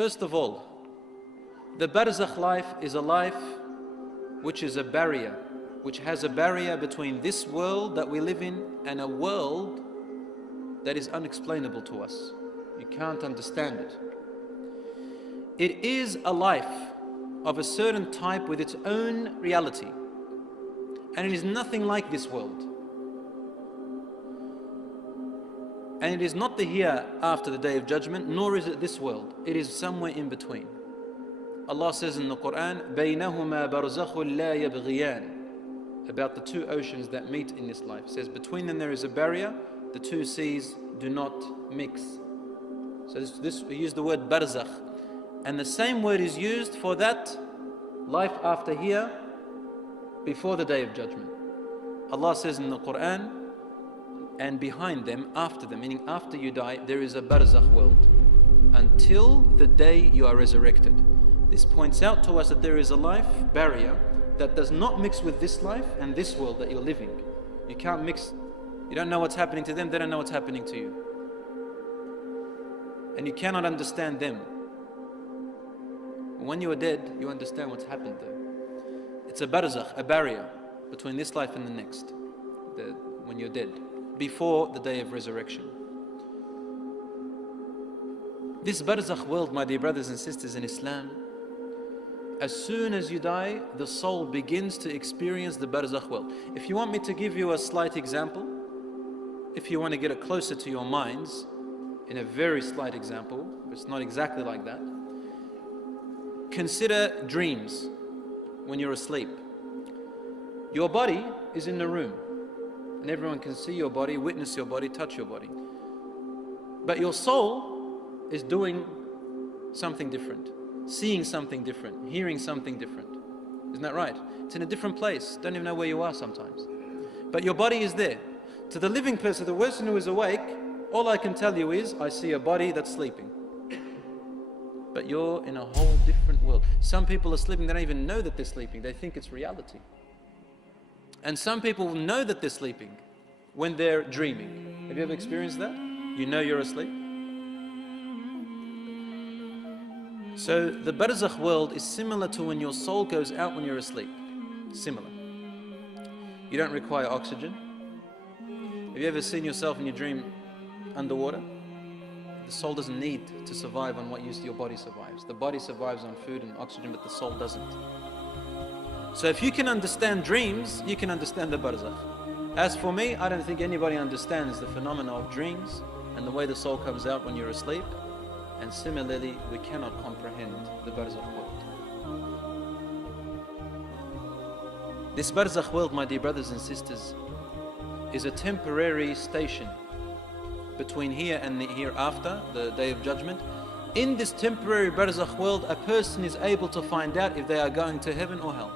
First of all, the Barzakh life is a life which is a barrier, which has a barrier between this world that we live in and a world that is unexplainable to us. You can't understand it. It is a life of a certain type with its own reality, and it is nothing like this world. And it is not the here after the Day of Judgment, nor is it this world. It is somewhere in between. Allah says in the Quran, بَيْنَهُمَا بَرْزَخٌ لَا يَبْغِيَانِ, about the two oceans that meet in this life. It says between them there is a barrier, the two seas do not mix. So we use the word Barzakh. And the same word is used for that life after here, before the Day of Judgment. Allah says in the Quran, and behind them, after them, meaning after you die, there is a Barzakh world until the day you are resurrected. This points out to us that there is a life barrier that does not mix with this life and this world that you're living. You can't mix. You don't know what's happening to them, they don't know what's happening to you. And you cannot understand them. When you are dead, you understand what's happened there. It's a Barzakh, a barrier between this life and the next, when you're dead, before the day of resurrection. This Barzakh world, my dear brothers and sisters in Islam, as soon as you die, the soul begins to experience the Barzakh world. If you want me to give you a slight example, if you want to get it closer to your minds, in a very slight example, it's not exactly like that, consider dreams when you're asleep. Your body is in the room, and everyone can see your body, witness your body, touch your body. But your soul is doing something different, seeing something different, hearing something different. Isn't that right? It's in a different place. Don't even know where you are sometimes. But your body is there. To the living person, the person who is awake, all I can tell you is, I see a body that's sleeping. But you're in a whole different world. Some people are sleeping, they don't even know that they're sleeping. They think it's reality. And some people know that they're sleeping when they're dreaming. Have you ever experienced that? You know you're asleep. So the Barzakh world is similar to when your soul goes out when you're asleep. Similar. You don't require oxygen. Have you ever seen yourself in your dream underwater? The soul doesn't need to survive on what your body survives. The body survives on food and oxygen, but the soul doesn't. So if you can understand dreams, you can understand the Barzakh. As for me, I don't think anybody understands the phenomena of dreams and the way the soul comes out when you're asleep. And similarly, we cannot comprehend the Barzakh world. This Barzakh world, my dear brothers and sisters, is a temporary station between here and the hereafter, the Day of Judgment. In this temporary Barzakh world, a person is able to find out if they are going to heaven or hell.